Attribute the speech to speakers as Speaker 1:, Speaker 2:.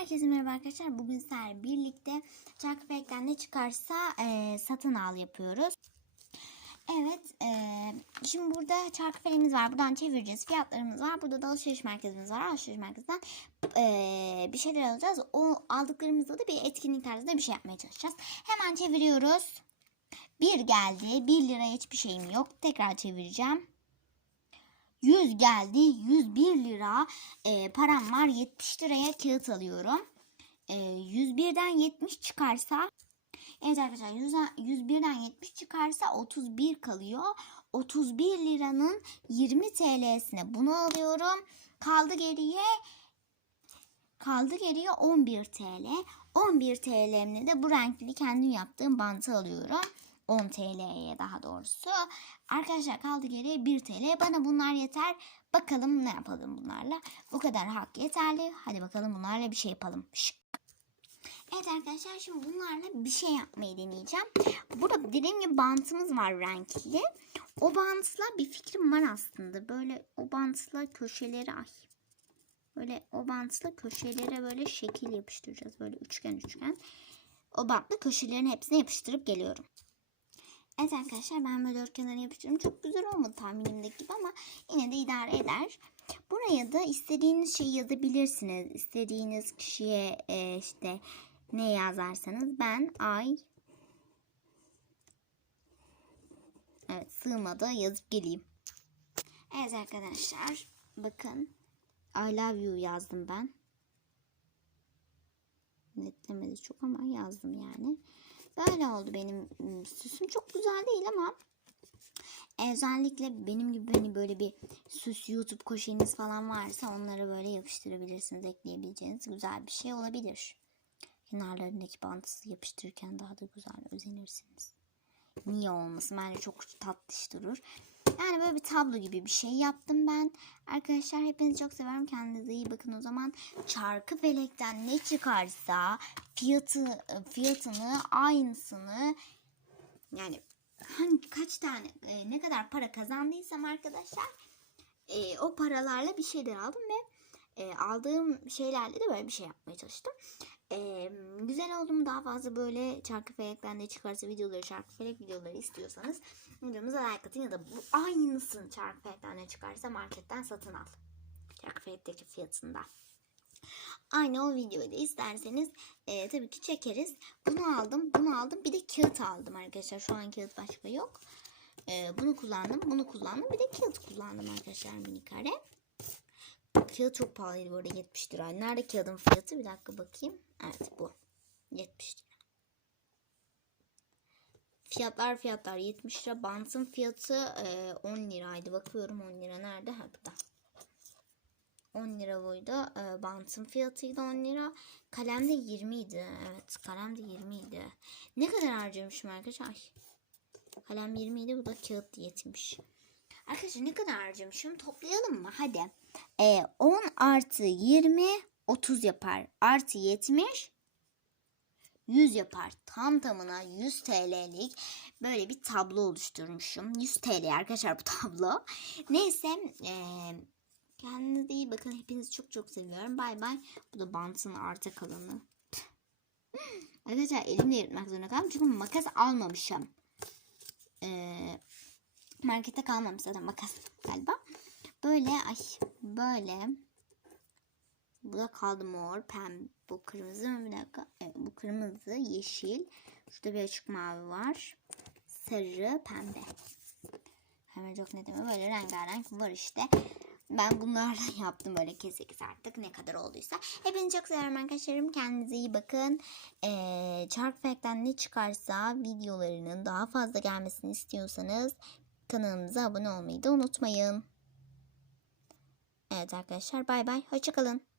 Speaker 1: Herkese merhaba arkadaşlar. Bugün sizlerle birlikte Çarkıfelek'ten ne çıkarsa e, satın al yapıyoruz. Evet. E, şimdi burada Çarkıfelek'imiz var. Buradan çevireceğiz. Fiyatlarımız var. Burada da alışveriş merkezimiz var. Alışveriş merkezinden e, bir şeyler alacağız. O aldıklarımızda da bir etkinlik tarzında bir şey yapmaya çalışacağız. Hemen çeviriyoruz. Bir geldi. 1 liraya hiçbir şeyim yok. Tekrar çevireceğim. 100 geldi. 101 lira e, param var. 70 liraya kağıt alıyorum. E, 101'den 70 çıkarsa Evet arkadaşlar 100 101'den 70 çıkarsa 31 kalıyor. 31 liranın 20 TL'sine bunu alıyorum. Kaldı geriye kaldı geriye 11 TL. 11 TL'mle de bu renkli kendim yaptığım bantı alıyorum. 10 TL'ye daha doğrusu. Arkadaşlar kaldı geriye 1 TL. Bana bunlar yeter. Bakalım ne yapalım bunlarla. Bu kadar hak yeterli. Hadi bakalım bunlarla bir şey yapalım. Şık. Evet arkadaşlar şimdi bunlarla bir şey yapmayı deneyeceğim. Burada dediğim gibi bantımız var renkli. O bantla bir fikrim var aslında. Böyle o bantla köşeleri ay. Böyle o bantla köşelere böyle şekil yapıştıracağız. Böyle üçgen üçgen. O bantla köşelerin hepsine yapıştırıp geliyorum. Evet arkadaşlar ben böyle dört kenara yapıştırdım. Çok güzel olmadı tahminimdeki gibi ama yine de idare eder. Buraya da istediğiniz şeyi yazabilirsiniz. İstediğiniz kişiye e, işte ne yazarsanız ben ay Evet sığmadı yazıp geleyim. Evet arkadaşlar bakın I love you yazdım ben. Netlemedi çok ama yazdım yani. Böyle oldu benim ım, süsüm çok güzel değil ama özellikle benim gibi hani böyle bir süs YouTube koşeniz falan varsa onlara böyle yapıştırabilirsiniz. Ekleyebileceğiniz güzel bir şey olabilir. Kenarlarındaki bantısı yapıştırırken daha da güzel özenirsiniz. Niye olmasın? Bence çok tatlış durur. Yani böyle bir tablo gibi bir şey yaptım ben. Arkadaşlar hepinizi çok seviyorum. Kendinize iyi bakın o zaman. Çarkı felekten ne çıkarsa fiyatı fiyatını aynısını yani hangi kaç tane e, ne kadar para kazandıysam arkadaşlar e, o paralarla bir şeyler aldım ve e, aldığım şeylerle de böyle bir şey yapmaya çalıştım. E, güzel oldu mu daha fazla böyle çarkı felekten de çıkarsa videoları çarkı felek videoları istiyorsanız videomuza like atın ya da bu aynısını çarkı felekten de çıkarsa marketten satın al. Çarkı felekteki fiyatında. Aynı o videoyu da isterseniz e, tabii ki çekeriz. Bunu aldım, bunu aldım. Bir de kağıt aldım arkadaşlar. Şu an kağıt başka yok. E, bunu kullandım, bunu kullandım. Bir de kağıt kullandım arkadaşlar mini kare. Kağıt çok pahalıydı bu arada 70 lira. Nerede kağıdın fiyatı? Bir dakika bakayım. Evet bu. 70 lira. Fiyatlar fiyatlar 70 lira. Bantın fiyatı e, 10 liraydı. Bakıyorum 10 lira nerede? Ha burada. 10 lira buydu. E, bantın fiyatıydı 10 lira. Kalem de 20 idi. Evet kalem de 20 idi. Ne kadar harcamışım arkadaşlar? Kalem 20 idi. Bu da kağıt 70. Arkadaşlar ne kadar harcamışım? Toplayalım mı? Hadi. E, 10 artı 20 30 yapar. Artı 70 100 yapar. Tam tamına 100 TL'lik böyle bir tablo oluşturmuşum. 100 TL arkadaşlar bu tablo. Neyse e, kendinize iyi bakın. Hepinizi çok çok seviyorum. Bay bay. Bu da bantın arta kalanı. Arkadaşlar elimle yırtmak zorunda kaldım. Çünkü makas almamışım. Eee markete kalmamış zaten makas galiba. Böyle ay böyle. Bu da kaldı mor, pembe, bu kırmızı mı bir dakika? Evet, bu kırmızı, yeşil. Şurada bir açık mavi var. Sarı, pembe. Hemen çok net ama böyle rengarenk var işte. Ben bunlarla yaptım böyle kese artık ne kadar olduysa. Hepinizi çok seviyorum arkadaşlarım. Kendinize iyi bakın. Ee, Çark Fake'den ne çıkarsa videolarının daha fazla gelmesini istiyorsanız kanalımıza abone olmayı da unutmayın. Evet arkadaşlar bay bay. Hoşçakalın.